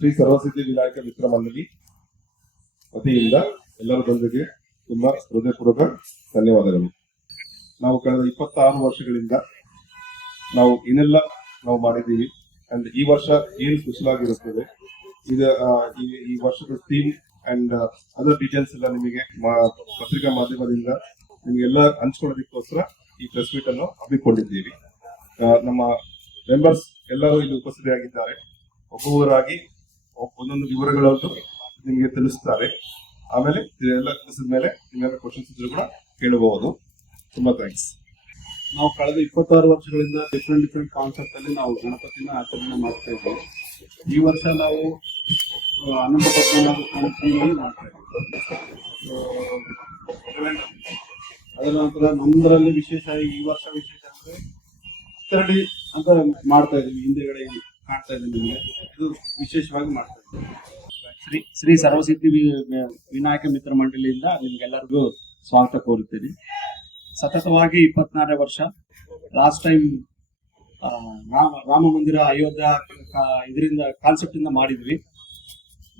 ಶ್ರೀ ಸರ್ವಸಿದ್ಧಿ ವಿನಾಯಕ ಮಿತ್ರ ಮಂಡಳಿ ವತಿಯಿಂದ ಎಲ್ಲರ ಬಂದಿಗೆ ತುಂಬಾ ಹೃದಯಪೂರ್ವಕ ಧನ್ಯವಾದಗಳು. ನಾವು ಕಳೆದ ಇಪ್ಪತ್ತಾರು ವರ್ಷಗಳಿಂದ ನಾವು ಏನೆಲ್ಲ ನಾವು ಮಾಡಿದ್ದೀವಿ. ಅಂಡ್ ಈ ವರ್ಷ ಏನು ಸ್ಪೆಷಲ್ ಆಗಿರುತ್ತದೆ ಇದು ಈ ವರ್ಷದ ಥೀಮ್ ಅಂಡ್ ಅದರ ಡೀಟೇಲ್ಸ್ ಎಲ್ಲ ನಿಮಗೆ ಪತ್ರಿಕಾ ಮಾಧ್ಯಮದಿಂದ ನಿಮಗೆಲ್ಲ ಹಂಚ್ಕೊಳ್ಳೋದಕ್ಕೋಸ್ಕರ ಈ ಪ್ರೆಸ್ ಮೀಟ್ ಅನ್ನು ಹಮ್ಮಿಕೊಂಡಿದ್ದೀವಿ. ನಮ್ಮ ಮೆಂಬರ್ಸ್ ಎಲ್ಲರೂ ಇಲ್ಲಿ ಉಪಸ್ಥಿತಿಯಾಗಿದ್ದಾರೆ. ಒಬ್ಬೊಬ್ಬರಾಗಿ ಒಂದೊಂದು ವಿವರಗಳನ್ನು ನಿಮಗೆ ತಿಳಿಸ್ತಾರೆ. ಆಮೇಲೆ ಎಲ್ಲ ತಿಳಿಸಿದ ಮೇಲೆ ನಿಮ್ಮೆಲ್ಲ ಕ್ವಶನ್ಸ್ ಇದ್ರು ಕೂಡ ಕೇಳಬಹುದು. ತುಂಬಾ ಥ್ಯಾಂಕ್ಸ್ ನಾವು ಕಳೆದ ಇಪ್ಪತ್ತಾರು ವರ್ಷಗಳಿಂದ ಡಿಫ್ರೆಂಟ್ ಡಿಫ್ರೆಂಟ್ ಕಾನ್ಸೆಪ್ಟ್ ಅಲ್ಲಿ ನಾವು ಗಣಪತಿನ ಆಚರಣೆ ಮಾಡ್ತಾ ಇದ್ದೀವಿ. ಈ ವರ್ಷ ನಾವು ಅನಂತ ಪದ್ಮನಾಭ ಮಾಡ್ತಾ ಇದ್ದೀವಿ. ಅದರ ನಂತರ ನಮ್ಮದರಲ್ಲಿ ವಿಶೇಷ ಈ ವರ್ಷ ವಿಶೇಷ ಅಂದ್ರೆ, ಕರಡಿ ಅಂತ ಮಾಡ್ತಾ ಇದೀವಿ ಹಿಂದೆಗಡೆ ಕಾಣ್ತಾ ಇದೆ ನಿಮಗೆ. ಇದು ವಿಶೇಷವಾಗಿ ಮಾಡ್ತಾ ಇದ್ದೀವಿ ಶ್ರೀ ಶ್ರೀ ಸರ್ವಸಿದ್ಧಿ ವಿನಾಯಕ ಮಿತ್ರ ಮಂಡಳಿಯಿಂದ ನಿಮ್ಗೆಲ್ಲರಿಗೂ ಸ್ವಾಗತ ಕೋರುತ್ತೇನೆ. ಸತತವಾಗಿ ಇಪ್ಪತ್ನಾರನೇ ವರ್ಷ. ಲಾಸ್ಟ್ ಟೈಮ್ ರಾಮ ರಾಮ ಮಂದಿರ ಅಯೋಧ್ಯ ಇದರಿಂದ ಕಾನ್ಸೆಪ್ಟ್ ಇಂದ ಮಾಡಿದ್ವಿ.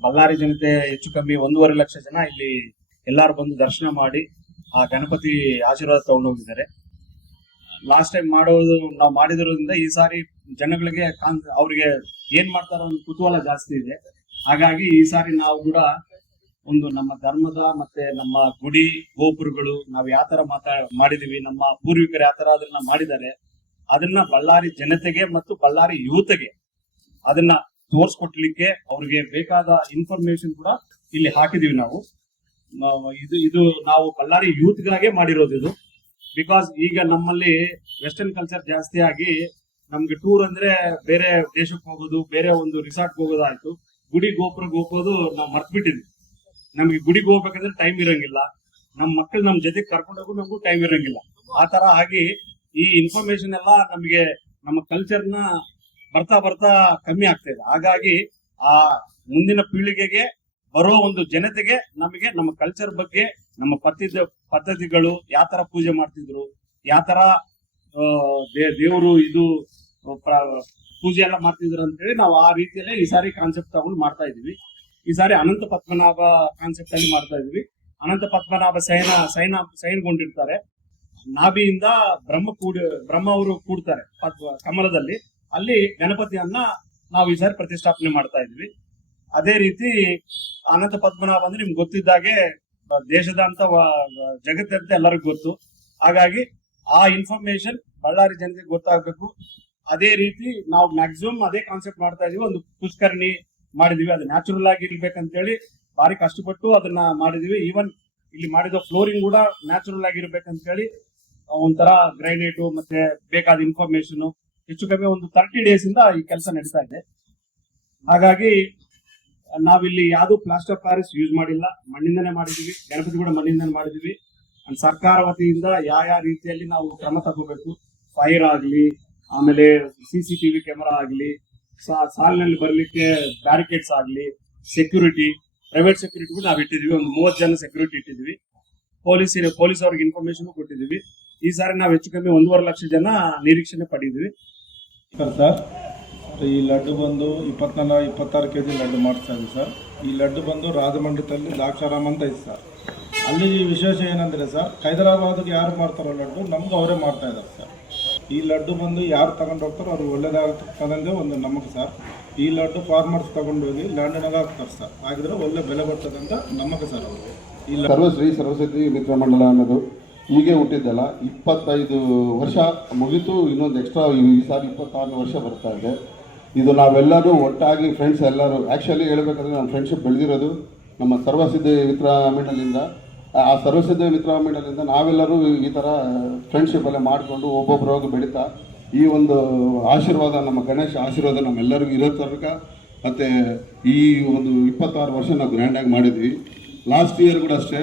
ಬಳ್ಳಾರಿ ಜನತೆ ಹೆಚ್ಚು ಕಮ್ಮಿ ಒಂದೂವರೆ ಲಕ್ಷ ಜನ ಇಲ್ಲಿ ಎಲ್ಲರೂ ಬಂದು ದರ್ಶನ ಮಾಡಿ, ಆ ಗಣಪತಿ ಆಶೀರ್ವಾದ ತಗೊಂಡು ಹೋಗಿದ್ದಾರೆ ಲಾಸ್ಟ್ ಟೈಮ್ ಮಾಡೋದು, ನಾವು ಮಾಡಿದಿರೋದ್ರಿಂದ ಈ ಸಾರಿ ಜನಗಳಿಗೆ ಅವ್ರಿಗೆ ಏನ್ ಮಾಡ್ತಾರೋ ಒಂದು ಕುತೂಹಲ ಜಾಸ್ತಿ ಇದೆ. ಹಾಗಾಗಿ ಈ ಸಾರಿ ನಾವು ಕೂಡ ಒಂದು ನಮ್ಮ ಧರ್ಮದ ಮತ್ತೆ ನಮ್ಮ ಗುಡಿ ಗೋಪುರಗಳು ನಾವು ಯಾವ ತರ ಮಾತಾ, ಮಾಡಿದೀವಿ, ನಮ್ಮ ಪೂರ್ವಿಕರು ಯಾವ ತರ ಅದನ್ನ ಮಾಡಿದ್ದಾರೆ, ಅದನ್ನ ಬಳ್ಳಾರಿ ಜನತೆಗೆ ಮತ್ತು ಬಳ್ಳಾರಿ ಯುವತೆಗೆ ಅದನ್ನ ತೋರಿಸ್ಕೊಟ್ಲಿಕ್ಕೆ ಅವ್ರಿಗೆ ಬೇಕಾದ ಇನ್ಫಾರ್ಮೇಶನ್ ಕೂಡ ಇಲ್ಲಿ ಹಾಕಿದೀವಿ ನಾವು. ಇದು ಇದು ನಾವು ಬಳ್ಳಾರಿ ಯೂತ್ಗಾಗೆ ಮಾಡಿರೋದು ಇದು. ಬಿಕಾಸ್ ಈಗ ನಮ್ಮಲ್ಲಿ ವೆಸ್ಟರ್ನ್ ಕಲ್ಚರ್ ಜಾಸ್ತಿ ಆಗಿ ನಮ್ಗೆ ಟೂರ್ ಅಂದ್ರೆ ಬೇರೆ ದೇಶಕ್ಕೆ ಹೋಗೋದು, ಬೇರೆ ಒಂದು ರಿಸಾರ್ಟ್ ಹೋಗೋದಾಯ್ತು ಗುಡಿ ಗೋಪುರಕ್ಕೆ ಹೋಗೋದು ನಾವು ಮರ್ತ್ಬಿಟ್ಟಿದ್ವಿ. ನಮ್ಗೆ ಗುಡಿಗೆ ಹೋಗ್ಬೇಕಂದ್ರೆ ಟೈಮ್ ಇರಂಗಿಲ್ಲ. ನಮ್ಮ ಮಕ್ಕಳು ನಮ್ ಜೊತೆ ಕರ್ಕೊಂಡು ಹೋಗೋ ನಮಗೂ ಟೈಮ್ ಇರಂಗಿಲ್ಲ. ಆ ತರ ಆಗಿ ಈ ಇನ್ಫಾರ್ಮೇಶನ್ ಎಲ್ಲ ನಮಗೆ ನಮ್ಮ ಕಲ್ಚರ್ನ ಬರ್ತಾ ಬರ್ತಾ ಕಮ್ಮಿ ಆಗ್ತಾ ಇದೆ. ಹಾಗಾಗಿ ಆ ಮುಂದಿನ ಪೀಳಿಗೆಗೆ ಬರೋ ಒಂದು ಜನತೆಗೆ ನಮಗೆ ನಮ್ಮ ಕಲ್ಚರ್ ಬಗ್ಗೆ ನಮ್ಮ ಪತ್ತಿದ ಪದ್ಧತಿಗಳು, ಯಾವ ತರ ಪೂಜೆ ಮಾಡ್ತಿದ್ರು, ಯಾವ ತರ ದೇವರು ಇದು ಪೂಜೆ ಎಲ್ಲ ಮಾಡ್ತಿದ್ರು ಅಂತೇಳಿ ನಾವು ಆ ರೀತಿಯಲ್ಲೇ ಈ ಸಾರಿ ಕಾನ್ಸೆಪ್ಟ್ ತಗೊಂಡು ಮಾಡ್ತಾ ಇದೀವಿ ಈ ಸಾರಿ ಅನಂತ ಪದ್ಮನಾಭ ಕಾನ್ಸೆಪ್ಟ್ ಅಲ್ಲಿ ಮಾಡ್ತಾ ಇದೀವಿ ಅನಂತ ಪದ್ಮನಾಭ ಸೈನ ಸೈನ ಸೈನ್ಗೊಂಡಿರ್ತಾರೆ ನಾಭಿಯಿಂದ ಬ್ರಹ್ಮ ಕೂಡ, ಬ್ರಹ್ಮ ಅವರು ಕೂಡ್ತಾರೆ ಕಮಲದಲ್ಲಿ. ಅಲ್ಲಿ ಗಣಪತಿಯನ್ನ ನಾವು ಈ ಸಾರಿ ಪ್ರತಿಷ್ಠಾಪನೆ ಮಾಡ್ತಾ ಇದೀವಿ ಅದೇ ರೀತಿ ಅನಂತ ಪದ್ಮನಾಭ ಅಂದ್ರೆ ನಿಮ್ಗೆ ಗೊತ್ತಿದ್ದಾಗೆ ದೇಶದ ಅಂತ ಜಗತ್ತಂತ ಎಲ್ಲರಿಗೂ ಗೊತ್ತು. ಹಾಗಾಗಿ ಆ ಇನ್ಫಾರ್ಮೇಶನ್ ಬಳ್ಳಾರಿ ಜನರಿಗೆ ಗೊತ್ತಾಗಬೇಕು. ಅದೇ ರೀತಿ ನಾವು ಮ್ಯಾಕ್ಸಿಮಮ್ ಅದೇ ಕಾನ್ಸೆಪ್ಟ್ ಮಾಡ್ತಾ ಇದೀವಿ. ಒಂದು ಪುಷ್ಕರಣಿ ಮಾಡಿದೀವಿ. ಅದು ನ್ಯಾಚುರಲ್ ಆಗಿ ಇರ್ಬೇಕಂತೇಳಿ ಭಾರಿ ಕಷ್ಟಪಟ್ಟು ಅದನ್ನ ಮಾಡಿದೀವಿ. ಈವನ್ ಇಲ್ಲಿ ಮಾಡಿದ ಫ್ಲೋರಿಂಗ್ ಕೂಡ ನ್ಯಾಚುರಲ್ ಆಗಿರ್ಬೇಕಂತೇಳಿ ಒಂಥರ ಗ್ರೈನೇಟ್ ಮತ್ತೆ ಬೇಕಾದ ಇನ್ಫಾರ್ಮೇಶನ್ ಹೆಚ್ಚು ಕಮ್ಮಿ ಒಂದು ತರ್ಟಿ ಡೇಸ್ ಇಂದ ಈ ಕೆಲಸ ನಡೀತಾ ಇದೆ. ಹಾಗಾಗಿ ನಾವಿಲ್ಲಿ ಯಾವ್ದು ಪ್ಲಾಸ್ಟರ್ ಪ್ಯಾರಿಸ್ ಯೂಸ್ ಮಾಡಿಲ್ಲ. ಮಣ್ಣಿಂದನೇ ಮಾಡಿದೀವಿ. ಗಣಪತಿ ಕೂಡ ಮಣ್ಣಿಂದನೇ ಮಾಡಿದೀವಿ. ಸರ್ಕಾರ ವತಿಯಿಂದ ಯಾವ ಯಾವ ರೀತಿಯಲ್ಲಿ ನಾವು ಕ್ರಮ ತಗೋಬೇಕು? ಫೈರ್ ಆಗ್ಲಿ, ಆಮೇಲೆ ಸಿ ಸಿ ಟಿವಿ ಕ್ಯಾಮರಾ ಆಗ್ಲಿ ಸಾಲಿನಲ್ಲಿ ಬರ್ಲಿಕ್ಕೆ ಬ್ಯಾರಿಕೇಡ್ಸ್ ಆಗ್ಲಿ ಸೆಕ್ಯೂರಿಟಿ ಪ್ರೈವೇಟ್ ಸೆಕ್ಯೂರಿಟಿ ನಾವು ಇಟ್ಟಿದೀವಿ. ಒಂದು ಮೂವತ್ತು ಜನ ಸೆಕ್ಯೂರಿಟಿ ಇಟ್ಟಿದೀವಿ. ಪೊಲೀಸ್ ಪೊಲೀಸ್ ಅವ್ರಿಗೆ ಇನ್ಫಾರ್ಮೇಶನ್ ಕೊಟ್ಟಿದೀವಿ. ಈ ಸಾರಿ ನಾವು ಹೆಚ್ಚು ಕಮ್ಮಿ ಒಂದೂವರೆ ಲಕ್ಷ ಜನ ನಿರೀಕ್ಷಣೆ ಪಡೆದಿದ್ವಿ. ಸರ್ ಸರ್ ಈ ಲಡ್ಡು ಬಂದು ಇಪ್ಪತ್ನಾಲ್ಕು, ಇಪ್ಪತ್ತಾರು ಕೆ ಜಿ ಲಡ್ಡು ಮಾಡ್ತಾ ಇದ್ದೀವಿ, ಸರ್. ಈ ಲಡ್ಡು ಬಂದು ರಾಜಮಂಡ್ರದಲ್ಲಿ ದ್ರಾಕ್ಷಾರಾಮ್ ಅಂತ ಇದೆ ಸರ್. ಅಲ್ಲಿ ವಿಶೇಷ ಏನಂದರೆ ಸರ್, ಹೈದರಾಬಾದ್ಗೆ ಯಾರು ಮಾಡ್ತಾರೋ ಲಡ್ಡು ನಮ್ಗೆ ಅವರೇ ಮಾಡ್ತಾ ಇದ್ದಾರೆ ಸರ್. ಈ ಲಡ್ಡು ಬಂದು ಯಾರು ತಗೊಂಡು ಹೋಗ್ತಾರೋ ಅವ್ರು ಒಳ್ಳೇದಾಗ್ತದಂದೇ ಒಂದು ನಮಗೆ ಸರ್. ಈ ಲಡ್ಡು ಫಾರ್ಮರ್ಸ್ ತಗೊಂಡೋಗಿ ಲ್ಯಾಂಡ್ನಾಗ ಹಾಕ್ತಾರೆ ಸರ್. ಹಾಗಿದ್ರೆ ಒಳ್ಳೆ ಬೆಲೆ ಬರ್ತದೆ ಅಂತ ನಮಗೆ ಸರ್ ಅವರು. ಈ ಸರ್ವಶ್ರೀ ಸರಸ್ವತಿ ಮಿತ್ರ ಮಂಡಲ ಅನ್ನೋದು ಹೀಗೆ ಹುಟ್ಟಿದ್ದಲ್ಲ, ಇಪ್ಪತ್ತೈದು ವರ್ಷ ಮುಗಿತು, ಇನ್ನೊಂದು ಎಕ್ಸ್ಟ್ರಾ ಈ ಸಾರಿ ಇಪ್ಪತ್ತಾರನೇ ವರ್ಷ ಬರ್ತಾ ಇದೆ. ಇದು ನಾವೆಲ್ಲರೂ ಒಟ್ಟಾಗಿ ಫ್ರೆಂಡ್ಸ್ ಎಲ್ಲರೂ. ಆ್ಯಕ್ಚುಲಿ ಹೇಳ್ಬೇಕಂದ್ರೆ ನಮ್ಮ ಫ್ರೆಂಡ್ಶಿಪ್ ಬೆಳೆದಿರೋದು ನಮ್ಮ ಸರ್ವಸಿದ್ಧಿ ಮಿತ್ರ ಮಂಡಲಿಂದ ಆ ಸರ್ವಸಿದ್ಧ ಮಿತ್ರ ಮಂಡಳಿಯಿಂದ ನಾವೆಲ್ಲರೂ ಈ ಥರ ಫ್ರೆಂಡ್ಶಿಪ್ ಎಲ್ಲ ಮಾಡಿಕೊಂಡು ಒಬ್ಬೊಬ್ಬರು ಹೋಗಿ ಬೆಳೀತಾ ಈ ಒಂದು ಆಶೀರ್ವಾದ, ನಮ್ಮ ಗಣೇಶ ಆಶೀರ್ವಾದ ನಮ್ಮೆಲ್ಲರಿಗೂ ಇರೋ ತನಕ. ಮತ್ತು ಈ ಒಂದು ಇಪ್ಪತ್ತಾರು ವರ್ಷ ನಾವು ಗ್ರ್ಯಾಂಡಾಗಿ ಮಾಡಿದ್ವಿ. ಲಾಸ್ಟ್ ಇಯರ್ ಕೂಡ ಅಷ್ಟೇ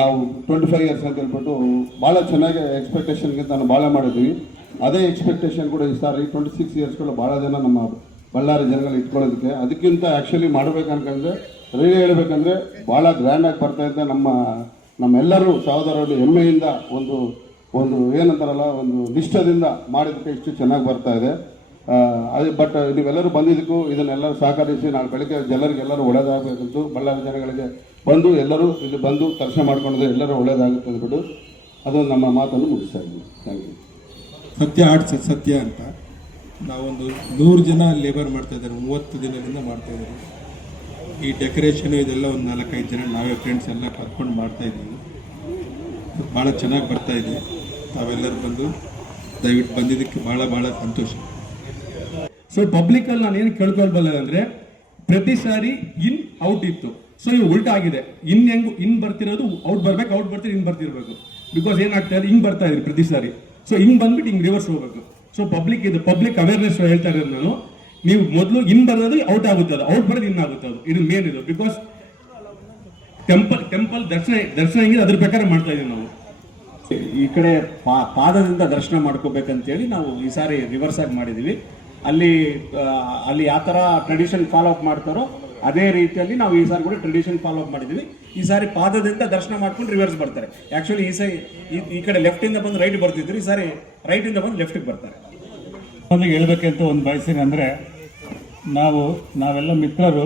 ನಾವು ಟ್ವೆಂಟಿ ಫೈವ್ ಇಯರ್ಸ್ ಅಂತ ಹೇಳ್ಬಿಟ್ಟು ಭಾಳ ಚೆನ್ನಾಗಿ ಎಕ್ಸ್ಪೆಕ್ಟೇಷನ್ಗಿಂತ ನಾನು ಭಾಳ ಮಾಡಿದ್ವಿ. ಅದೇ ಎಕ್ಸ್ಪೆಕ್ಟೇಷನ್ ಕೂಡ ಈ ಸಾರಿ ಟ್ವೆಂಟಿ ಸಿಕ್ಸ್ ಇಯರ್ಸ್ಗಳು ಭಾಳ ಜನ ನಮ್ಮ ಬಳ್ಳಾರಿ ಜನಗಳು ಇಟ್ಕೊಳ್ಳೋದಕ್ಕೆ. ಅದಕ್ಕಿಂತ ಆ್ಯಕ್ಚುಲಿ ಮಾಡ್ಬೇಕಂತಂದ್ರೆ ರೇಡಿ ಹೇಳಬೇಕಂದ್ರೆ ಭಾಳ ಗ್ರ್ಯಾಂಡಾಗಿ ಬರ್ತಾ ಇದ್ದ ನಮ್ಮ, ನಮ್ಮೆಲ್ಲರೂ ಸಹೋದರರು ಹೆಮ್ಮೆಯಿಂದ ಒಂದು ಒಂದು ಏನಂತಾರಲ್ಲ, ಒಂದು ನಿಷ್ಠದಿಂದ ಮಾಡಿದ್ದಕ್ಕೆ ಇಷ್ಟು ಚೆನ್ನಾಗಿ ಬರ್ತಾ ಇದೆ. ಅದು ಬಟ್ ನೀವೆಲ್ಲರೂ ಬಂದಿದ್ದಕ್ಕೂ ಇದನ್ನೆಲ್ಲರೂ ಸಹಕರಿಸಿ ನಾಳೆ ಬೆಳಗ್ಗೆ ಜನರಿಗೆಲ್ಲರೂ ಒಳ್ಳೇದಾಗಬೇಕಂತೂ ಬಳ್ಳಾರಿ ಜನಗಳಿಗೆ ಬಂದು ಎಲ್ಲರೂ ಇಲ್ಲಿ ಬಂದು ದರ್ಶನ ಮಾಡ್ಕೊಂಡು ಎಲ್ಲರೂ ಒಳ್ಳೇದಾಗುತ್ತೆ ಅಂದ್ಬಿಟ್ಟು ಅದು ನಮ್ಮ ಮಾತನ್ನು ಮುಗಿಸ್ತಾ ಇದ್ದೀನಿ. ಥ್ಯಾಂಕ್ ಯು ಸತ್ಯ ಆರ್ಟ್ಸ್ ಸತ್ಯ ಅಂತ. ನಾವೊಂದು ನೂರು ಜನ ಲೇಬರ್ ಮಾಡ್ತಾ ಇದ್ದಾರೆ, ಮೂವತ್ತು ದಿನದಿಂದ ಮಾಡ್ತಾ ಇದ್ದಾರೆ. ಈ ಡೆಕೋರೇಷನು ಇದೆಲ್ಲ ಒಂದು ನಾಲ್ಕೈದು ಜನ, ನಾವೇ ಫ್ರೆಂಡ್ಸ್ ಎಲ್ಲ ಕರ್ಕೊಂಡು ಮಾಡ್ತಾ ಇದ್ದೀವಿ. ಭಾಳ ಚೆನ್ನಾಗಿ ಬರ್ತಾ ಇದೆ. ತಾವೆಲ್ಲರೂ ಬಂದು ದಯವಿಟ್ಟು ಬಂದಿದ್ದಕ್ಕೆ ಭಾಳ ಭಾಳ ಸಂತೋಷ. ಸೊ ಪಬ್ಲಿಕಲ್ಲಿ ನಾನು ಏನು ಕೇಳ್ಕೊಳ್ಬಲ್ಲ ಅಂದರೆ, ಪ್ರತಿ ಸಾರಿ ಇನ್ ಔಟ್ ಇತ್ತು. ಸೊ ಇವು ಉಲ್ಟಾ ಆಗಿದೆ. ಇನ್ ಹೆಂಗ್ ಇನ್ ಬರ್ತಿರೋದು ಔಟ್ ಬರ್ಬೇಕು ಔಟ್ ಬರ್ತಿರೋ ಇನ್ ಬರ್ತಿರ್ಬೇಕು. ಬಿಕಾಸ್ ಏನಾಗ್ತಾ ಇದೆ ಹಿಂಗ್ ಬರ್ತಾ ಇದ್ರಿ ಪ್ರತಿ ಸಾರಿ. ಸೊ ಹಿಂಗ್ ಬಂದ್ಬಿಟ್ಟು ಹಿಂಗೆ ರಿವರ್ಸ್ ಹೋಗ್ಬೇಕು. ಸೊ ಪಬ್ಲಿಕ್ ಇದು ಪಬ್ಲಿಕ್ ಅವೇರ್ನೆಸ್ ಹೇಳ್ತಾ ಇರೋದು ನಾನು. ನೀವು ಮೊದಲು ಇನ್ ಬರೋದು ಔಟ್ ಆಗುತ್ತೆ ಅದು ಔಟ್ ಬರೋದು ಇನ್ ಆಗುತ್ತೆ ಅದು ಇದು ಮೇನ್ ಇದು. ಬಿಕಾಸ್ ಟೆಂಪಲ್ ಟೆಂಪಲ್ ದರ್ಶನ ದರ್ಶನ ಹೆಂಗಿದೆ ಅದ್ರ ಪ್ರಕಾರ ಮಾಡ್ತಾ ಇದೀವಿ ನಾವು. ಈ ಕಡೆ ಪಾ- ಪಾದದಿಂದ ದರ್ಶನ ಮಾಡ್ಕೋಬೇಕಂತೇಳಿ ನಾವು ಈ ಸಾರಿ ರಿವರ್ಸ್ ಆಗಿ ಮಾಡಿದೀವಿ ಅಲ್ಲಿ ಅಲ್ಲಿ ಯಾವ ಥರ ಟ್ರೆಡಿಷನ್ ಫಾಲೋ ಅಪ್ ಮಾಡ್ತಾರೋ ಅದೇ ರೀತಿಯಲ್ಲಿ ನಾವು ಈ ಸಾರಿ ಕೂಡ ಟ್ರೆಡಿಷನ್ ಫಾಲೋ ಅಪ್ ಮಾಡಿದೀವಿ ಈ ಸಾರಿ ಪಾದದಿಂದ ದರ್ಶನ ಮಾಡ್ಕೊಂಡು ರಿವರ್ಸ್ ಬರ್ತಾರೆ. ಆಕ್ಚುಲಿ ಈ ಸೈ ಈ- ಈ ಕಡೆ ಲೆಫ್ಟಿಂದ ಇಂದ ಬಂದು ರೈಟ್ ಬರ್ತಿದ್ರು. ಈ ಸಾರಿ ರೈಟ್ ಇಂದ ಬಂದು ಲೆಫ್ಟಿಗೆ ಬರ್ತಾರೆ. ಹೇಳ್ಬೇಕಂತ ಒಂದು ಬಯಸಿನ ಅಂದರೆ ನಾವು, ನಾವೆಲ್ಲ ಮಿತ್ರರು.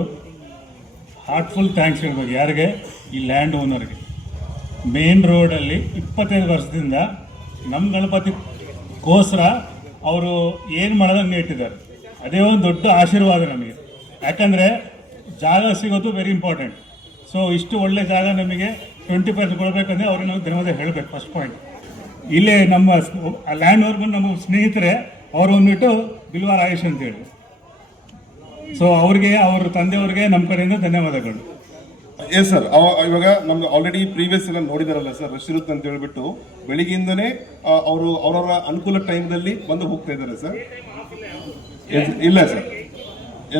ಹಾರ್ಟ್ಫುಲ್ ಥ್ಯಾಂಕ್ಸ್ ಹೇಳ್ಬೋದು ಯಾರಿಗೆ? ಈ ಲ್ಯಾಂಡ್ ಓನರ್ಗೆ ಮೇನ್ ರೋಡಲ್ಲಿ ಇಪ್ಪತ್ತೈದು ವರ್ಷದಿಂದ ನಮ್ಮ ಗಣಪತಿ ಗಣಪತಿಗೋಸ್ಕರ ಅವರು ಏನು ಮಾಡೋದಂಗೆ ಇಟ್ಟಿದ್ದಾರೆ ಅದೇ ಒಂದು ದೊಡ್ಡ ಆಶೀರ್ವಾದ ನಮಗೆ. ಯಾಕಂದರೆ ಜಾಗ ಸಿಗೋದು ವೆರಿ ಇಂಪಾರ್ಟೆಂಟ್ ಸೊ ಇಷ್ಟು ಒಳ್ಳೆ ಜಾಗ ನಮಗೆ ಟ್ವೆಂಟಿ ಪರ್ಸೆಂಟ್ ಕೊಡಬೇಕಂದ್ರೆ ಅವ್ರಿಗೆ ನಾವು ಧನ್ಯವಾದ ಹೇಳಬೇಕು ಫಸ್ಟ್ ಪಾಯಿಂಟ್ ಇಲ್ಲೇ ನಮ್ಮ ಲ್ಯಾಂಡ್ ಓರ್ ನಮ್ಮ ಸ್ನೇಹಿತರೆ ಅವರು ಬಂದ್ಬಿಟ್ಟು ಬಿಲ್ವಾರ್ ಆಯುಷ್ ಅಂತೇಳಿ. ಸೊ ಅವ್ರಿಗೆ, ಅವ್ರ ತಂದೆಯವ್ರಿಗೆ ನಮ್ಮ ಕಡೆಯಿಂದ ಧನ್ಯವಾದಗಳು. ಎಸ್ ಸರ್ ಇವಾಗ ನಮ್ಗೆ ಆಲ್ರೆಡಿ ಪ್ರೀವಿಯಸ್ ಎಲ್ಲ ನೋಡಿದಾರಲ್ಲ ಸರ್ ರಶ್ ಇರುತ್ತೆ ಅಂತ ಹೇಳ್ಬಿಟ್ಟು ಬೆಳಿಗ್ಗೆಯಿಂದನೇ ಅವರು, ಅವರವರ ಅನುಕೂಲ ಟೈಮ್ದಲ್ಲಿ ಬಂದು ಹೋಗ್ತಾ ಇದ್ದಾರೆ ಸರ್ ಇಲ್ಲ ಸರ್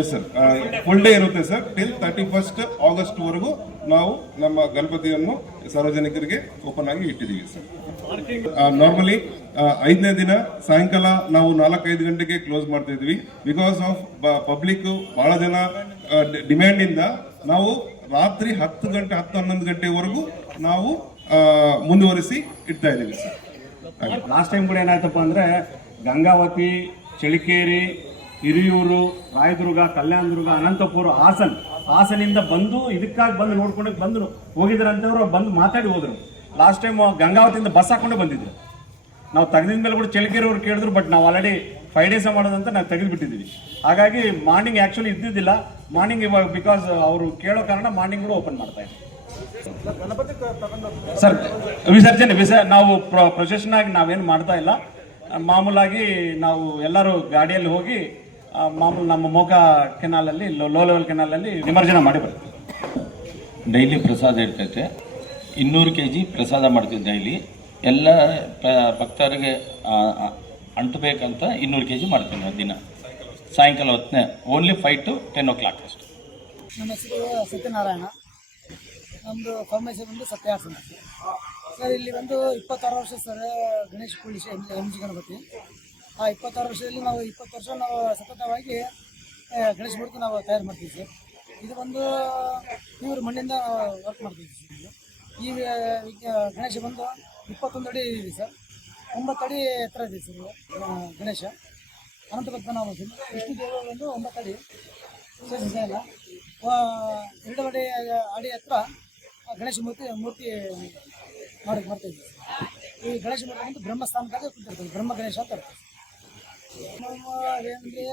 ಸರ್ ಫುಲ್ ಡೇ ಇರುತ್ತೆ sir till thirty first August ವರೆಗೂ ನಾವು ನಮ್ಮ ಗಣಪತಿಯನ್ನು ಸಾರ್ವಜನಿಕರಿಗೆ ಓಪನ್ ಆಗಿ ಇಟ್ಟಿದ್ದೀವಿ ಸರ್ ನಾರ್ಮಲಿ ಐದನೇ ದಿನ ಸಾಯಂಕಾಲ ನಾವು ನಾಲ್ಕೈದು ಗಂಟೆಗೆ ಕ್ಲೋಸ್ ಮಾಡ್ತಾ ಇದ್ವಿ ಬಿಕಾಸ್ ಆಫ್ ಪಬ್ಲಿಕ್ ಬಹಳ ಜನ ಡಿಮ್ಯಾಂಡ್ ಇಂದ ನಾವು ರಾತ್ರಿ ಹತ್ತು ಗಂಟೆ, ಹತ್ತು ಹನ್ನೊಂದು ಗಂಟೆವರೆಗೂ ನಾವು ಮುಂದುವರಿಸಿ ಇಡ್ತಾ ಇದ್ದೀವಿ ಸರ್ ಲಾಸ್ಟ್ ಟೈಮ್ ಕೂಡ ಏನಾಯ್ತಪ್ಪ ಅಂದ್ರೆ ಗಂಗಾವತಿ ಚಳಿಕೇರಿ ಹಿರಿಯೂರು, ರಾಯದುರ್ಗ, ಕಲ್ಯಾಣದುರ್ಗ, ಅನಂತಪುರ, ಹಾಸನ್. ಹಾಸನಿಂದ ಬಂದು ಇದಕ್ಕಾಗಿ ಬಂದು ನೋಡ್ಕೊಂಡಕ್ಕೆ ಬಂದರು. ಹೋಗಿದ್ರಂತವ್ರು ಬಂದು ಮಾತಾಡಿ ಹೋದರು. ಲಾಸ್ಟ್ ಟೈಮ್ ಗಂಗಾವತಿಯಿಂದ ಬಸ್ ಹಾಕೊಂಡು ಬಂದಿದ್ರು. ನಾವು ತೆಗೆದಿದ ಮೇಲೆ ಕೂಡ ಚಳಿಕೇರಿ ಅವ್ರು ಕೇಳಿದ್ರು ಬಟ್ ನಾವು ಆಲ್ರೆಡಿ ಫೈವ್ ಡೇಸ್ ಮಾಡೋದಂತ ನಾವು ತೆಗೆದು ಬಿಟ್ಟಿದ್ದೀವಿ. ಹಾಗಾಗಿ ಮಾರ್ನಿಂಗ್ ಆ್ಯಕ್ಚುಲಿ ಇದ್ದಿದ್ದಿಲ್ಲ. ಮಾರ್ನಿಂಗ್ ಇವಾಗ ಬಿಕಾಸ್ ಅವರು ಕೇಳೋ ಕಾರಣ ಮಾರ್ನಿಂಗ್ ಕೂಡ ಓಪನ್ ಮಾಡ್ತಾ ಸರ್ ವಿಸರ್ಜನೆ, ವಿಸ, ನಾವು ಪ್ರೊಸೆಷನ್ ಆಗಿ ನಾವೇನು ಮಾಡ್ತಾ ಇಲ್ಲ. ಮಾಮೂಲಾಗಿ ನಾವು ಎಲ್ಲರೂ ಗಾಡಿಯಲ್ಲಿ ಹೋಗಿ ಮಾಮೂಲು ನಮ್ಮ ಮೋಕ ಕೆನಾಲಲ್ಲಿ ಲೋ ಲೆವೆಲ್ ಕೆನಾಲಲ್ಲಿ ನಿಮರ್ಜನ ಮಾಡಿ ಬರ್ತೀವಿ ಡೈಲಿ ಪ್ರಸಾದ ಇರ್ತೈತೆ. ಇನ್ನೂರು ಕೆ ಜಿ ಪ್ರಸಾದ ಮಾಡ್ತೀವಿ ಡೈಲಿ. ಎಲ್ಲ ಪ- ಭಕ್ತರಿಗೆ ಅಂಟಬೇಕಂತ ಇನ್ನೂರು ಕೆ ಜಿ ಮಾಡ್ತೀನಿ ದಿನ. ಸಾಯಂಕಾಲ ಹೊತ್ತನೇ only five to ten o'clock ಅಷ್ಟು. ನಮ್ಮ ಹೆಸರು ಸತ್ಯನಾರಾಯಣ. ನಮ್ಮದು ಫಾರ್ಮೇಶನ್ ಬಂದು ಸತ್ಯಾರ್ಥನ ಸರ್ ಇಲ್ಲಿ ಬಂದು ಇಪ್ಪತ್ತಾರು ವರ್ಷ ಸರ್ ಗಣೇಶ್ ಪೂಜೆ ಎಂ ಜಿ ಗಣಪತಿ. ಆ ಇಪ್ಪತ್ತಾರು ವರ್ಷದಲ್ಲಿ ನಾವು ಇಪ್ಪತ್ತು ವರ್ಷ ನಾವು ಸತತವಾಗಿ ಗಣೇಶ ಮೂರ್ತಿ ನಾವು ತಯಾರು ಮಾಡ್ತೀವಿ ಸರ್. ಇದು ಒಂದು, ಇವರು ಮಣ್ಣಿಂದ ವರ್ಕ್ ಮಾಡ್ತೀವಿ ಸರ್ ಈ ಗಣೇಶ ಬಂದು ಇಪ್ಪತ್ತೊಂದು ಅಡಿ ಇದೆ ಸರ್. ಒಂಬತ್ತು ಅಡಿ ಎತ್ತರ ಇದೆ ಸರ್ ಗಣೇಶ. ಅನಂತ ಪದ್ಮನಾಭ ವಿಷ್ಣು ದೇವರು ಒಂದು ಒಂಬತ್ತು ಅಡಿ ಇಲ್ಲ ಎರಡು ಅಡಿ ಅಡಿ ಹತ್ರ ಗಣೇಶ ಮೂರ್ತಿ ಮೂರ್ತಿ ಮಾಡಿ ಮಾಡ್ತಾ ಈ ಗಣೇಶ ಮೂರ್ತಿ ಬಂದು ಬ್ರಹ್ಮಸ್ಥಾನದಾಗ ಕೂತಿರ್ತದೆ ಬ್ರಹ್ಮ ಗಣೇಶ ಅಂತ ನಮ್ಮ ಏನಂದ್ರೆ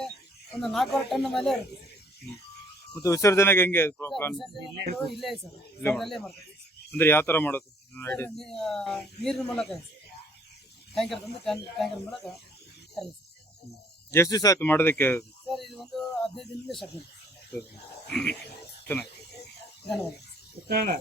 ಒಂದು ನಾಲ್ಕೂವರೆ ಟನ್ ಮೇಲೆ ಇರುತ್ತೆ. ಮತ್ತು ವಿಸರ್ಜನೆಗೆ ಹೆಂಗೆ ಪ್ಲಾನ್ ಮಾಡೋದು ಇಲ್ಲೇ ಸರ್ ಸೈಡಲ್ಲೇ ಮಾಡ್ತೀವಿ ಅಂದ್ರೆ ಯಾವ ತರ ಮಾಡೋದು? ಆ, ನೀರಿನ ಮೂಲಕ ಟ್ಯಾಂಕರ್ ತಂದು ಟ್ಯಾಂಕರ್ ಮೂಲಕ ತರಲಿ ಸರ್. ಎಷ್ಟು ದಿವಸ ಆಯ್ತು ಮಾಡೋದಕ್ಕೆ? ಸರ್ ಇದು ಒಂದು ಹದಿನೈದು ದಿನದಿಂದ ಸ್ಟಾರ್ಟ್ ಮಾಡಿ ಚೆನ್ನಾಗಿ. ಧನ್ಯವಾದ.